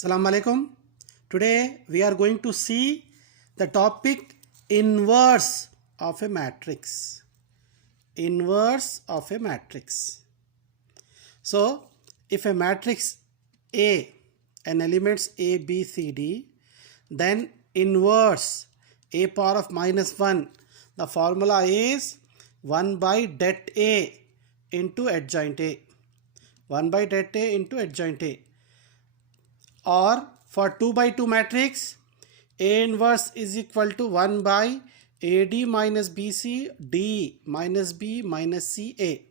Assalamu alaikum. Today we are going to see the topic inverse of a matrix. Inverse of a matrix. So if a matrix A and elements A, B, C, D, then inverse A power of minus 1. The formula is 1 by det A into adjoint A. 1 by det A into adjoint A. Or for 2 by 2 matrix, A inverse is equal to 1 by AD minus BC, D minus B minus CA.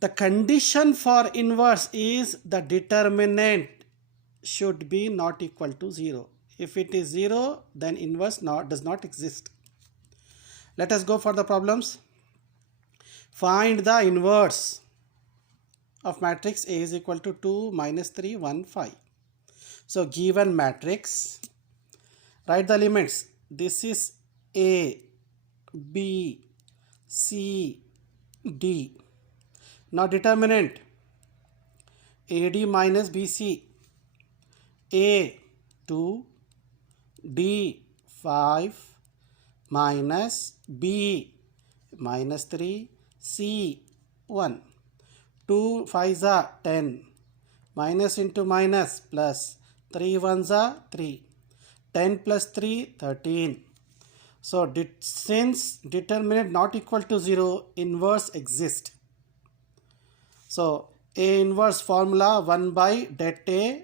The condition for inverse is the determinant should be not equal to 0. If it is 0, then inverse does not exist. Let us go for the problems. Find the inverse of matrix A is equal to 2 minus 3 1 5. So given matrix, write the elements. This is A, B, C, D. Now determinant AD minus BC, A 2, D 5 minus B minus 3, C 1. 2 5s are 10, minus into minus plus 3 1s are 3, 10 plus 3 13. So since determinant not equal to 0, inverse exists. So A inverse formula 1 by det A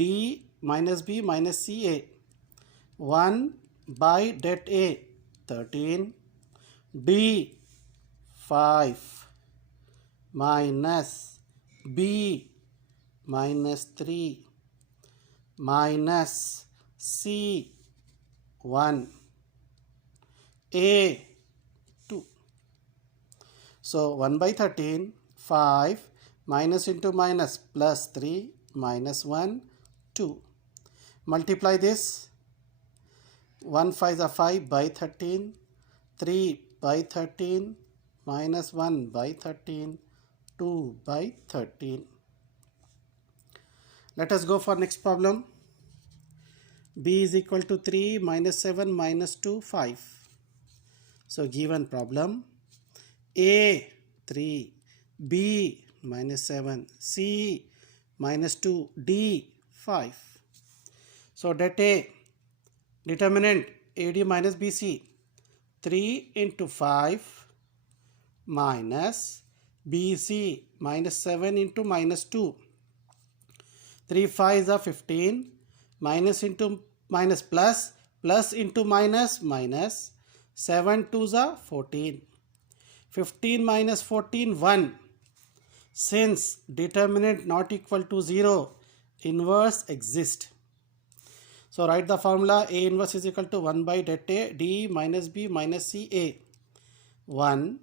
D minus B minus CA. 1 by det A 13, D 5 minus B minus 3 minus C 1 A 2. So 1 by 13, 5 minus into minus plus 3 minus 1 2. Multiply this. 1 5 is 5 by 13, 3 by 13 minus 1 by 13, 2 by 13. Let us go for next problem. B is equal to 3 minus 7 minus 2 5. So given problem, A 3, B minus 7, C minus 2, D 5. So det A, determinant AD minus BC, 3 into 5 minus BC minus 7 into minus 2. 3 5s are 15, minus into minus plus, plus into minus minus, 7 2s are 14. 15 minus 14 1. Since determinant not equal to 0, inverse exists. So write the formula. A inverse is equal to 1 by det A D minus B minus CA. 1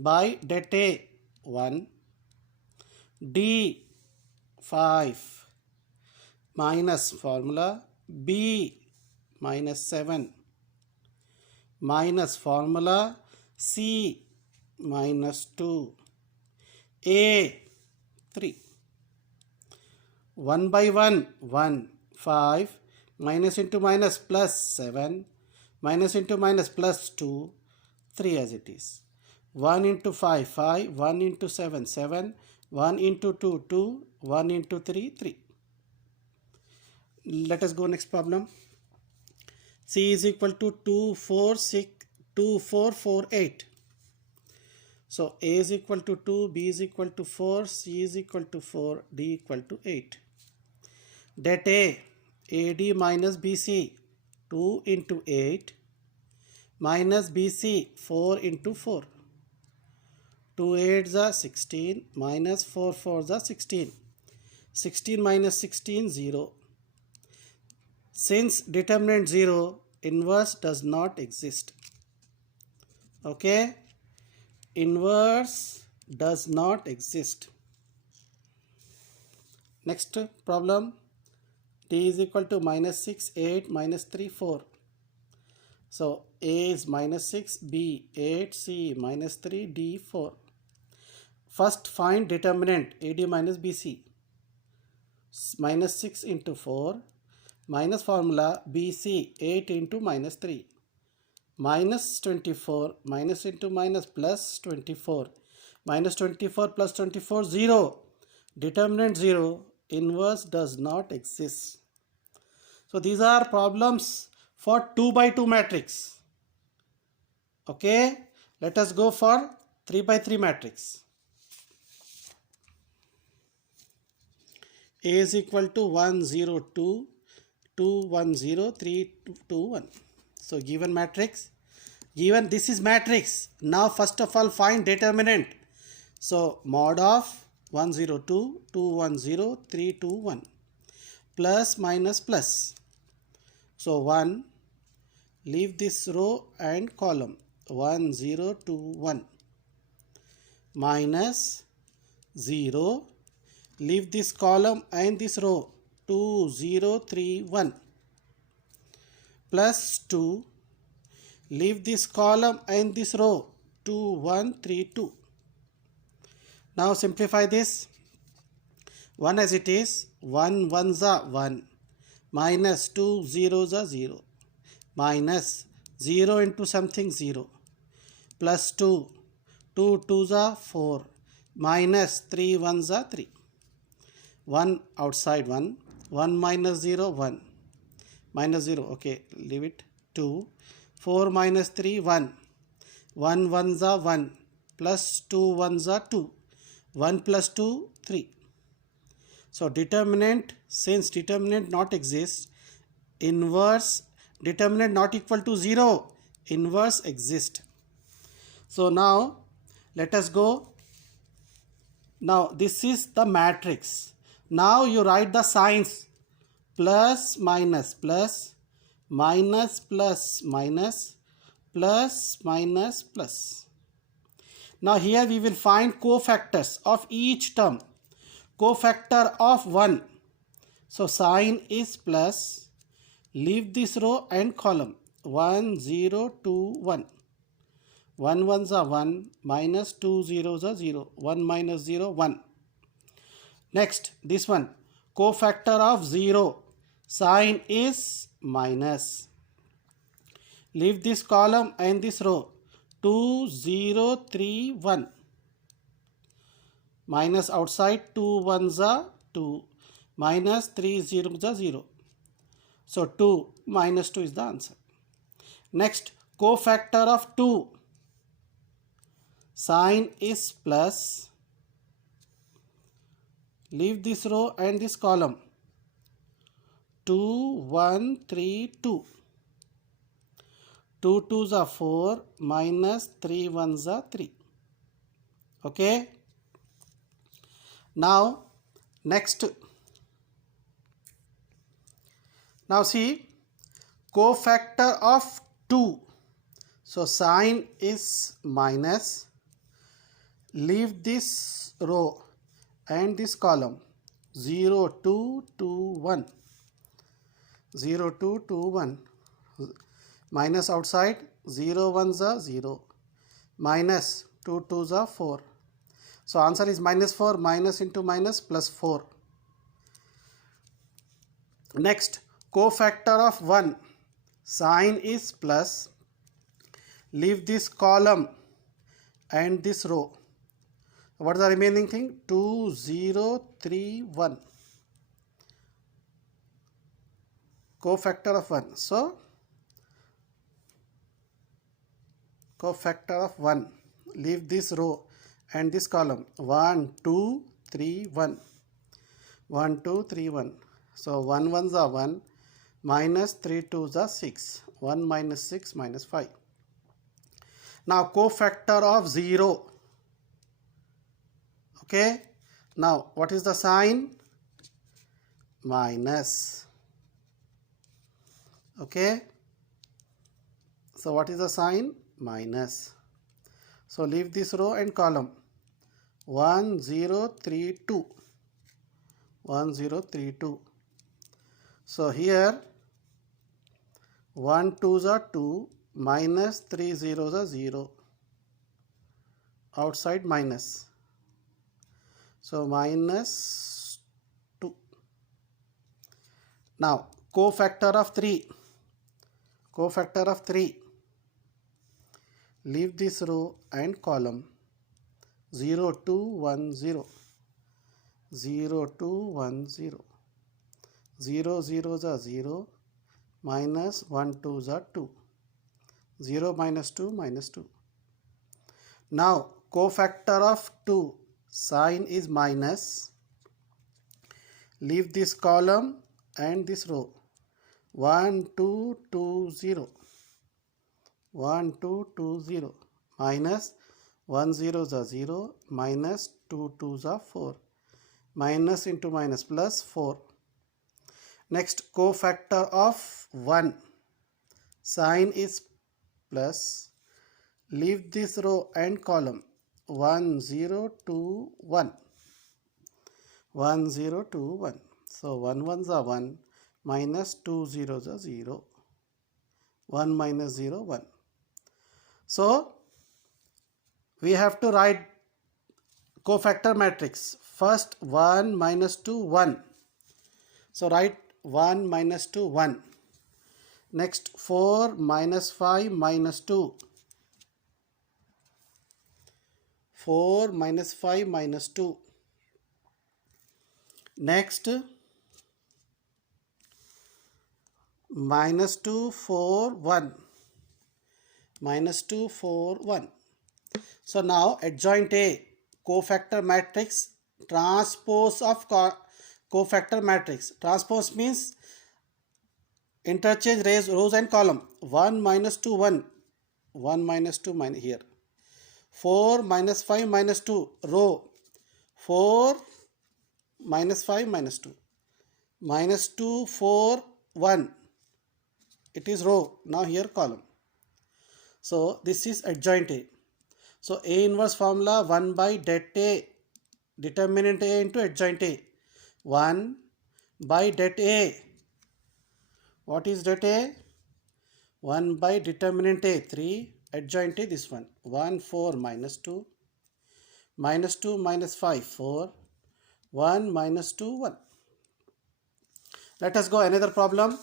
by det A 1, D 5 minus formula B minus 7 minus formula C minus 2 A 3. 1 by 1 1 5 minus into minus plus 7 minus into minus plus 2 3 as it is. 1 into 5 5, 1 into 7 7, 1 into 2 2, 1 into 3 3. Let us go next problem. C is equal to 2 4 6 2 4 4 8. So A is equal to 2, B is equal to 4, C is equal to 4, D equal to 8. Det A AD minus BC 2 into 8 minus BC 4 into 4. 2 8s are 16 minus 4 4s are 16. 16 minus 16 0. Since determinant 0, inverse does not exist. Okay? Inverse does not exist. Next problem. T is equal to minus 6 8 minus 3 4. So A is minus 6, B 8, C minus 3, D 4. First find determinant AD minus BC. minus 6 into 4 minus formula BC 8 into minus 3 minus 24 minus into minus plus 24 minus 24 plus 24 0 determinant 0 inverse does not exist. So these are problems for 2 by 2 matrix. Okay, let us go for 3 by 3 matrix. A is equal to 1 0 2 2 1 0 3 2 1. So given matrix, given this is matrix. Now first of all find determinant. So mod of 1 0 2 2 1 0 3 2 1 plus minus plus. So 1, leave this row and column 1 0 2 1 minus 0, leave this column and this row 2 0 3 1 plus 2, leave this column and this row 2 1 3 2. Now simplify this. 1 as it is, 1 1s are 1 minus 2 zeros are 0 minus 0 into something 0 plus 2 2 2s are 4 minus 3 1s are 3. 1 outside 1, 1 minus 0 1 minus 0, okay, leave it 2, 4 minus 3 1, 1 1s are 1 plus 2 1s are 2, 1 plus 2 3. So determinant, since determinant not exists, inverse, determinant not equal to 0, inverse exists. So now let us go. Now this is the matrix. Now you write the signs: plus minus plus minus plus minus plus minus plus. Now here we will find cofactors of each term. Cofactor of 1. So sign is plus. Leave this row and column 1 0 2 1. 1 1s are 1 minus 2 zeros are 0. 1 minus 0 1. Next this one, cofactor of 0. Sign is minus. Leave this column and this row 2 0 3 1. Minus outside 2 1s are 2 minus 3 zeros are 0. So 2 minus 2 is the answer. Next, cofactor of 2. Sign is plus. Leave this row and this column 2 1 3 2. 2 2s are 4 minus 3 1s are 3. Okay. Now next, now see cofactor of 2. So sign is minus. Leave this row and this column 0 2 2 1. 0 2 2 1. Minus outside 0 1s are 0 minus 2 2s are 4. So answer is minus 4, minus into minus plus 4. Next, cofactor of 1. Sign is plus. Leave this column and this row. What is the remaining thing? 2 0 3 1. Cofactor of 1. So cofactor of 1. Leave this row and this column 1 2 3 1. 1 2 3 1. So 1 1s are 1 minus 3 2s are 6. 1 minus 6 minus 5. Now cofactor of 0. Okay. Now what is the sign? Minus. Okay. So what is the sign? Minus. So leave this row and column 1 0 3 2. 1 0 3 2. So here 1 2s are 2 minus 3 zeros are 0. Outside minus. So minus 2. Now cofactor of 3. Cofactor of 3. Leave this row and column. 0, 2, 1, 0. 0, 2, 1, 0. 0, 0 is 0. Minus 1, 2 is 2. 0 minus 2 minus 2. Now cofactor of 2. Sign is minus. Leave this column and this row. 1, 2, 2, 0. 1, 2, 2, 0. Minus 1, 0 is 0. Minus 2, 2 is 4. Minus into minus plus 4. Next, cofactor of 1. Sign is plus. Leave this row and column. 1, 0, 2, 1. 1, 0, 2, 1. So 1 ones are 1. Minus 2 zeros are 0. 1 minus 0, 1. So we have to write cofactor matrix. First 1 minus 2, 1. So write 1 minus 2, 1. Next 4 minus 5 minus 2. 4 minus 5 minus 2. Next minus 2, 4, 1. Minus 2, 4, 1. So now adjoint A, cofactor matrix, transpose of cofactor matrix. Transpose means interchange rows and column. 1 minus 2, 1. 1 minus 2 minus here. 4 minus 5 minus 2 row. 4 minus 5 minus 2. Minus 2, 4, 1. It is row. Now here column. So this is adjoint A. So A inverse formula 1 by det A, determinant A into adjoint A. 1 by det A. What is det A? 1 by determinant A, 3. Adjoint A, this one. 1, 4 minus 2. Minus 2 minus 5, 4. 1 minus 2, 1. Let us go another problem.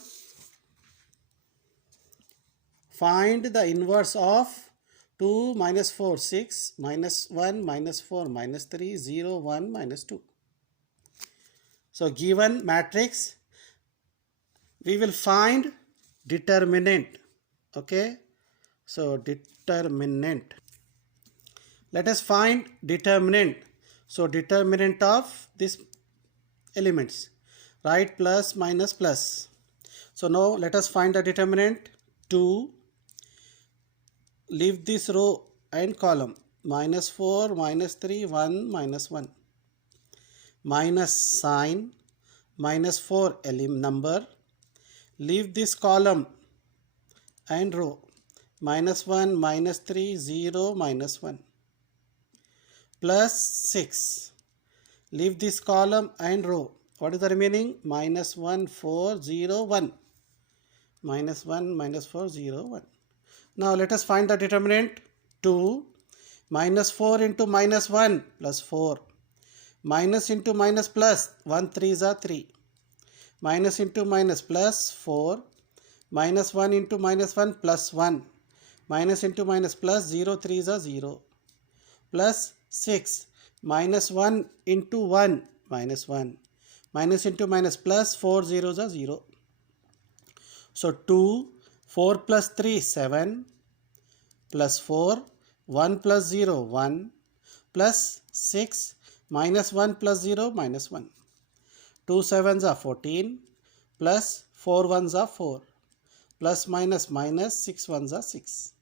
Find the inverse of 2 minus 4, 6, minus 1, minus 4, minus 3, 0, 1, minus 2. So given matrix, we will find determinant. Okay. So determinant. Let us find determinant. So determinant of these elements. Write plus, minus, plus. So now let us find the determinant. 2. Leave this row and column. Minus 4, minus 3, 1, minus 1. Minus sign. Minus 4 number. Leave this column and row. Minus 1, minus 3, 0, minus 1. Plus 6. Leave this column and row. What is the remaining? Minus 1, 4, 0, 1. Minus 1, minus 4, 0, 1. Now let us find the determinant. 2 minus 4 into minus 1 plus 4. Minus into minus plus. 1 3s are 3. Minus into minus plus 4. Minus 1 into minus 1 plus 1. Minus into minus plus 0 3s are 0. Plus 6. Minus 1 into 1 minus 1. Minus into minus plus 4 zeros are 0. So 2, 4 plus 3, 7, plus 4, 1 plus 0, 1, plus 6, minus 1 plus 0, minus 1. 2 7s are 14, plus 4 1s are 4, plus minus minus 6 1s are 6.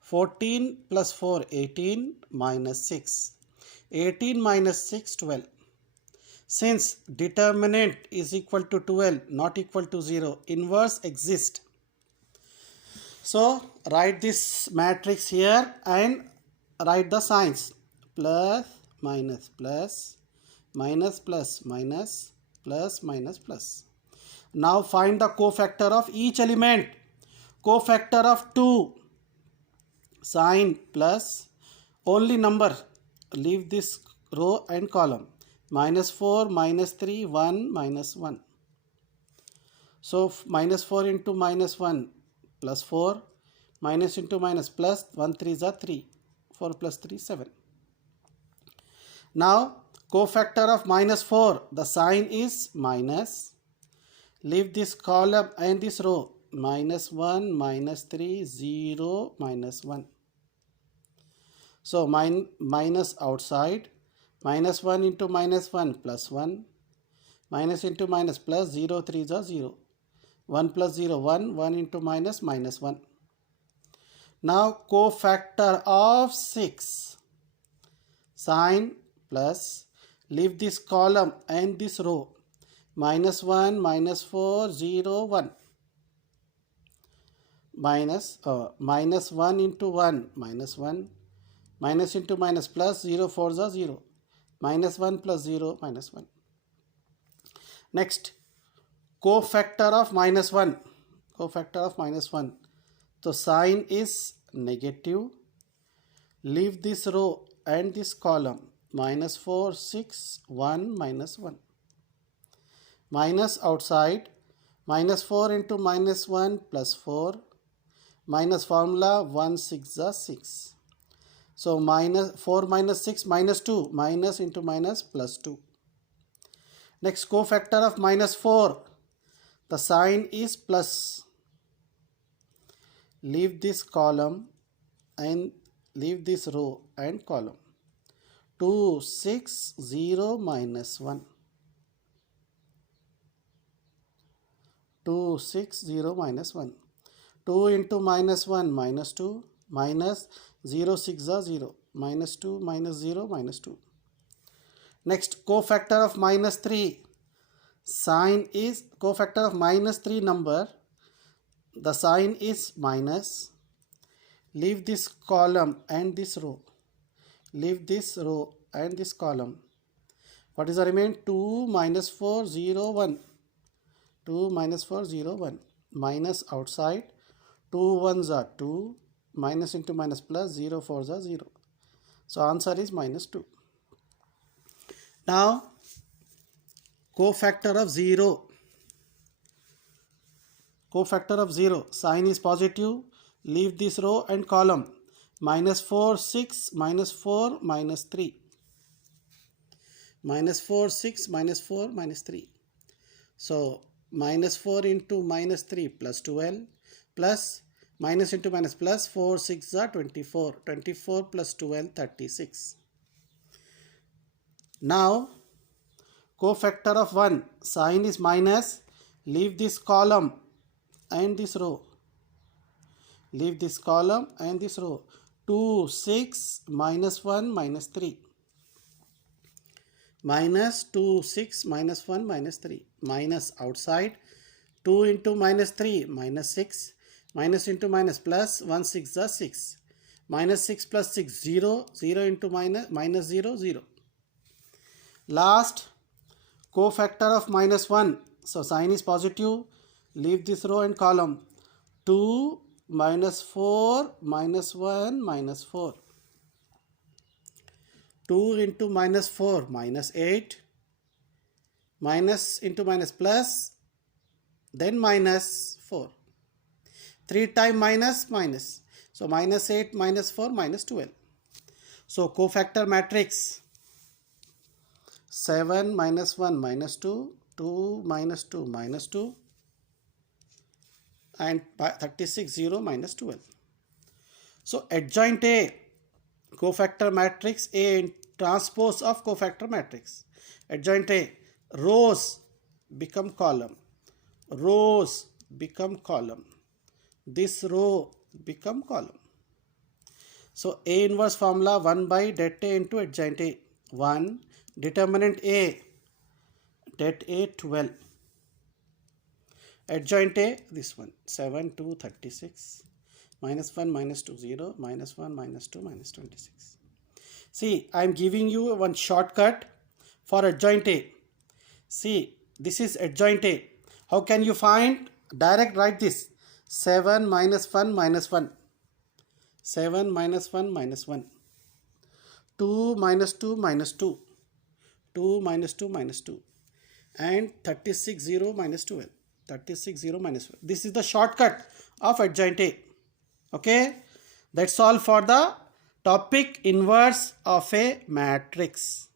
14 plus 4, 18, minus 6. 18 minus 6, 12. Since determinant is equal to 12, not equal to 0, inverse exists. So write this matrix here and write the signs. Plus, minus, plus, minus, plus, minus, plus, minus, plus. Now find the cofactor of each element. Cofactor of 2. Sign plus, only number. Leave this row and column. Minus 4, minus 3, 1, minus 1. So minus 4 into minus 1 plus 4, minus into minus plus, 1 3 is 3, 4 plus 3 7. Now cofactor of minus 4, the sign is minus. Leave this column and this row, minus 1, minus 3, 0, minus 1. So minus outside, minus 1 into minus 1 plus 1, minus into minus plus, 0 3 is 0, 1 plus 0 1, 1 into minus minus 1. Now cofactor of 6, sign plus, leave this column and this row, minus 1, minus 4, 0, 1. Minus 1 into 1, minus 1. Minus into minus plus, 0 4 is 0. Minus 1 plus 0, minus 1. Next, cofactor of minus 1. Cofactor of minus 1. So sign is negative. Leave this row and this column. Minus 4, 6, 1, minus 1. Minus outside. Minus 4 into minus 1 plus 4. Minus formula 1 6 is 6. So minus 4 minus 6 minus 2. Minus into minus plus 2. Next, cofactor of minus 4. The sign is plus. Leave this column and leave this row and column. 2 6 0 minus 1. 2 6 0 minus 1. 2 into minus 1 minus 2, minus 0 6 is 0, minus 2 minus 0 minus 2. Next, cofactor of minus 3. Sign is cofactor of minus 3 number. The sign is minus. Leave this column and this row. Leave this row and this column. What is the remain? 2 minus 4 0 1. 2 minus 4 0 1. Minus outside. 2 1s are 2. Minus into minus plus, 0 4s are 0. So answer is minus 2. Now cofactor of 0. Cofactor of 0. Sign is positive. Leave this row and column. Minus 4 6 minus 4 minus 3. Minus 4 6 minus 4 minus 3. So minus 4 into minus 3 plus 12 plus minus into minus plus, 4 6 are 24. 24 plus 12 36. Now cofactor of 1. Sign is minus. Leave this column and this row. Leave this column and this row. 2 6 minus 1 minus 3. Minus 2 6 minus 1 minus 3. Minus outside. 2 into minus 3 minus 6. Minus into minus plus, 1 6 is 6. Minus 6 plus 6 0. 0 into minus 0 0. Last, cofactor of minus 1. So sign is positive. Leave this row and column. 2 minus 4 minus 1 minus 4. 2 into minus 4 minus 8. Minus into minus plus, then minus 4. 3 times minus minus. So minus 8 minus 4 minus 12. So cofactor matrix 7 minus 1 minus 2, 2 minus 2 minus 2, and 36 0 minus 12. So adjoint A, cofactor matrix A in transpose of cofactor matrix. Adjoint A, rows become column. Rows become column. This row become column. So A inverse formula 1 by det A into adjoint A. 1 determinant A, det A 12. Adjoint A, this one, 7 2 36. Minus 1 minus 2 0. Minus 1 minus 2 minus 26. See, I am giving you one shortcut for adjoint A. See, this is adjoint A. How can you find? Direct write this. 7 minus 1 minus 1. 7 minus 1 minus 1. 2 minus 2 minus 2. 2 minus 2 minus 2. And 36 0 minus 12. 36 0 minus 4. This is the shortcut of adjoint A. Okay, that's all for the topic inverse of a matrix.